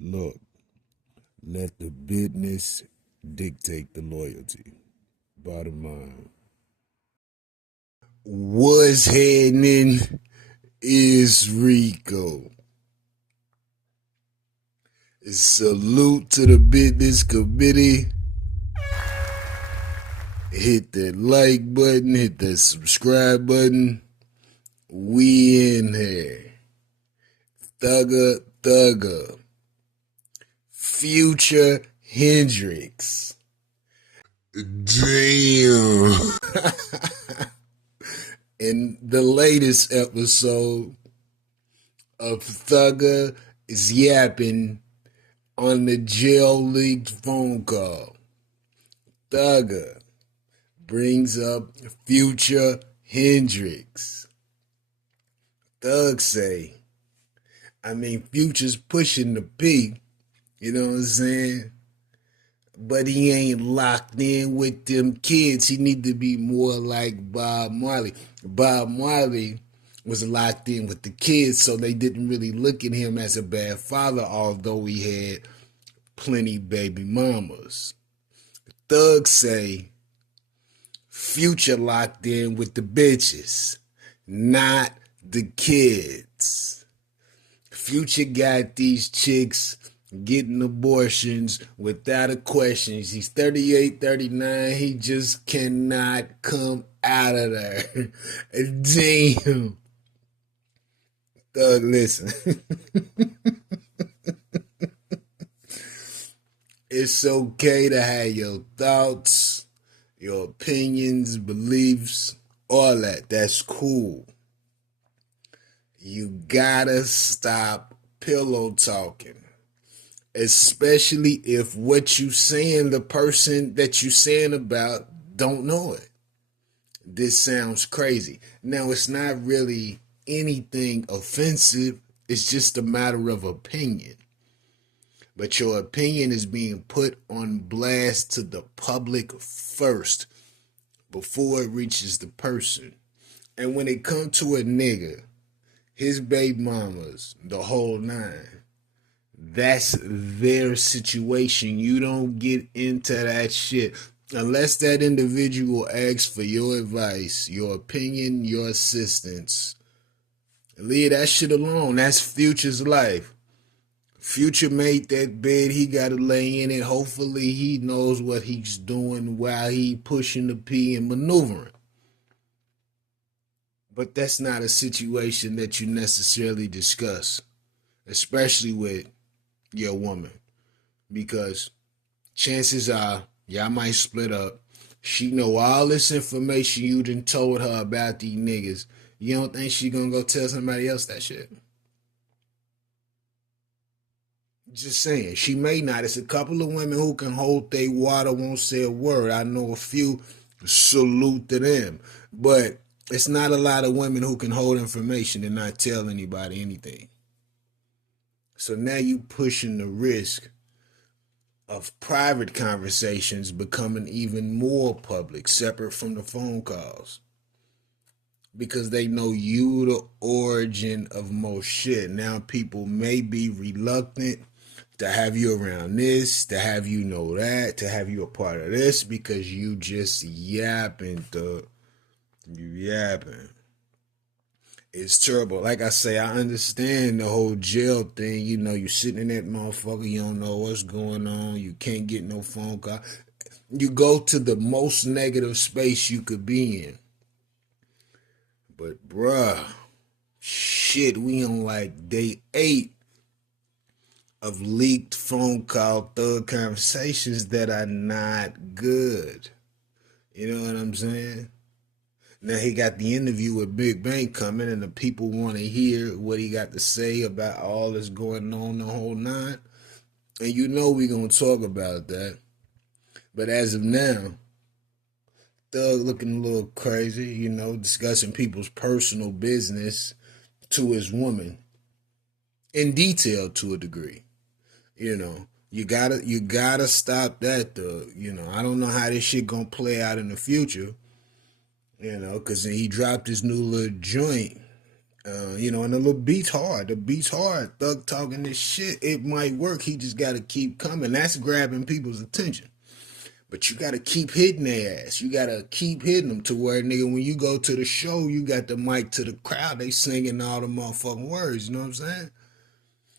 Look, let the business dictate the loyalty. Bottom line. What's happening is Rico. Salute to the business committee. Hit that like button, hit that subscribe button. We in here. Thugger. Future Hendrix. Damn. In the latest episode of Thugger is yapping on the jail leaked phone call. Thugger brings up Future Hendrix. Thug say, Future's pushing the P, you know what I'm saying? But he ain't locked in with them kids. He need to be more like Bob Marley. Bob Marley was locked in with the kids, so they didn't really look at him as a bad father, although he had plenty baby mamas. Thugs say Future locked in with the bitches, not the kids. Future got these chicks getting abortions without a question. He's 38, 39. He just cannot come out of there. Damn. Thug, listen. It's okay to have your thoughts, your opinions, beliefs, all that. That's cool. You gotta stop pillow talking. Especially if what you saying, the person that you saying about don't know it. This sounds crazy. Now, it's not really anything offensive. It's just a matter of opinion. But your opinion is being put on blast to the public first before it reaches the person. And when it comes to a nigga, his baby mamas, the whole nine, that's their situation. You don't get into that shit unless that individual asks for your advice, your opinion, your assistance. Leave that shit alone. That's Future's life. Future made that bed. He got to lay in it. Hopefully he knows what he's doing while he pushing the P and maneuvering. But that's not a situation that you necessarily discuss, especially with your woman, because chances are y'all might split up. She know all this information you done told her about these niggas. You don't think she gonna go tell somebody else that shit? Just saying, she may not. It's a couple of women who can hold their water, won't say a word. I know a few. Salute to them, but it's not a lot of women who can hold information and not tell anybody anything. So now you pushing the risk of private conversations becoming even more public, separate from the phone calls. Because they know you the origin of most shit. Now people may be reluctant to have you around this, to have you know that, to have you a part of this, because you just yapping, thug. You yapping. It's terrible. Like I say, I understand the whole jail thing. You know, you sitting in that motherfucker, you don't know what's going on, you can't get no phone call. You go to the most negative space you could be in. But bruh, shit, we on like day 8 of leaked phone call thug conversations that are not good. You know what I'm saying? Now he got the interview with Big Bang coming, and the people want to hear what he got to say about all that's going on the whole nine. And you know we gonna talk about that. But as of now, Thug looking a little crazy, you know, discussing people's personal business to his woman in detail to a degree. You know, you gotta stop that, Thug. You know, I don't know how this shit gonna play out in the future. You know, because he dropped his new little joint And the little beat's hard. The beat's hard. Thug talking this shit. It might work. He just got to keep coming. That's grabbing people's attention. But you got to keep hitting their ass. You got to keep hitting them to where, nigga, when you go to the show, you got the mic to the crowd. They singing all the motherfucking words. You know what I'm saying?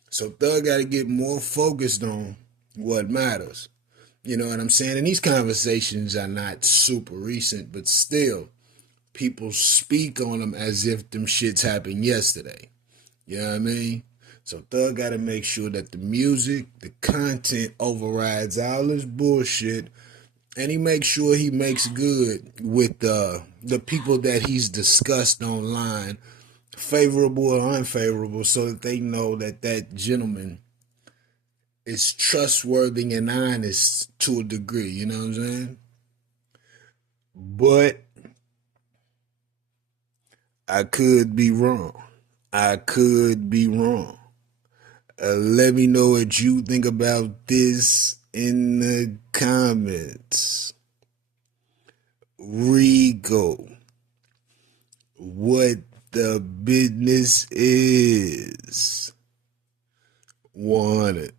So Thug got to get more focused on what matters. You know what I'm saying? And these conversations are not super recent, but still, people speak on them as if them shits happened yesterday. You know what I mean? So Thug got to make sure that the music, the content overrides all this bullshit, and he makes sure he makes good with the people that he's discussed online, favorable or unfavorable, so that they know that that gentleman is trustworthy and honest to a degree. You know what I'm saying? But I could be wrong. I could be wrong. Let me know what you think about this in the comments. Rico, what the business is. Want it.